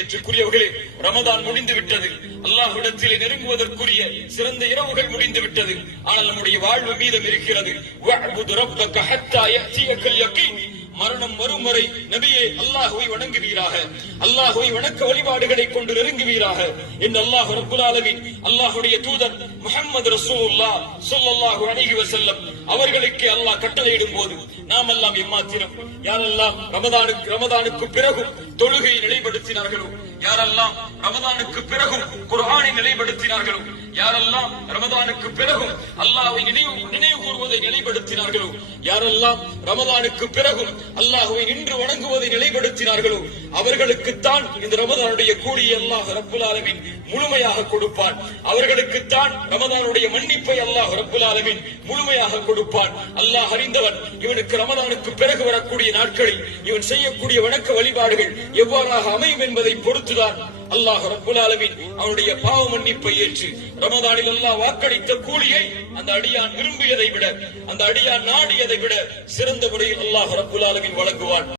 ஏற்றுக்குரியவர்களே, ரமதான் முடிந்து விட்டது. அல்லாஹ்விடத்திலே நெருங்குவதற்குரிய சிறந்த இரவுகள் முடிந்து விட்டது. ஆனால் நம்முடைய வாழ்வு மீதம் இருக்கிறது. வஅ்புது ரப்பக ஹத்தா யஅதியகல் யகீன். மரணம் வரும் வரை நபியே அல்லாஹ்வை வணங்குவீராக, அல்லாஹ்வை வணக்க வழிபாடுகளை கொண்டு நெருங்குவீராக என்று அல்லாஹ் ரப்புல் ஆலமீன் அல்லாஹ்வுடைய தூதர் முஹம்மது ரசூலுல்லாஹ் ஸல்லல்லாஹு அலைஹி வஸல்லம் அவர்களுக்கு அல்லாஹ் கட்டளையிடும் போது நாம் எல்லாம் எம்மாத்திரம் யாரெல்லாம் ரமதானுக்கு பிறகும் தொழுகையை நிலைப்படுத்தினார்களோ, யாரெல்லாம் ரமதானுக்கு பிறகும் குர்ஆனை நிலைப்படுத்தினார்களோ, யாரெல்லாம் ரமதானுக்கு பிறகும் அல்லாஹ்வை நினைவு கூறுவதை நிலைப்படுத்தினார்களோ, யாரெல்லாம் ரமதானுக்கு பிறகும் அல்லாஹ்வை நின்று வணங்குவதை நிலைப்படுத்தினார்களோ, அவர்களுக்குத்தான் இந்த ரமதானுடைய கூலியை அல்லாஹ் ரப்புல் ஆலமீன் முழுமையாக கொடுப்பான். அவர்களுக்குத்தான் ரமதானுடைய மன்னிப்பை அல்லாஹ் ரப்புல் ஆலமீன் முழுமையாக கொடுப்பான். அல்லாஹ் அறிந்தவன். இவனுக்கு ரமதானுக்கு பிறகு வரக்கூடிய நாட்களில் இவன் செய்யக்கூடிய வணக்க வழிபாடுகள் எவ்வாறாக அமையும் என்பதை பொறுத்துதான் அல்லாஹ் ரப்புல் ஆலமீன் அவனுடைய பாவ மன்னிப்பை ஏற்று ரமதானில் அல்லாஹ் வாக்களித்த கூலியை அந்த அடியான் விரும்பியதை விட, அந்த அடியான் நாடியதை விட சிறந்த முறையில் அல்லாஹ் ரப்புல் ஆலமீன் வழங்குவான்.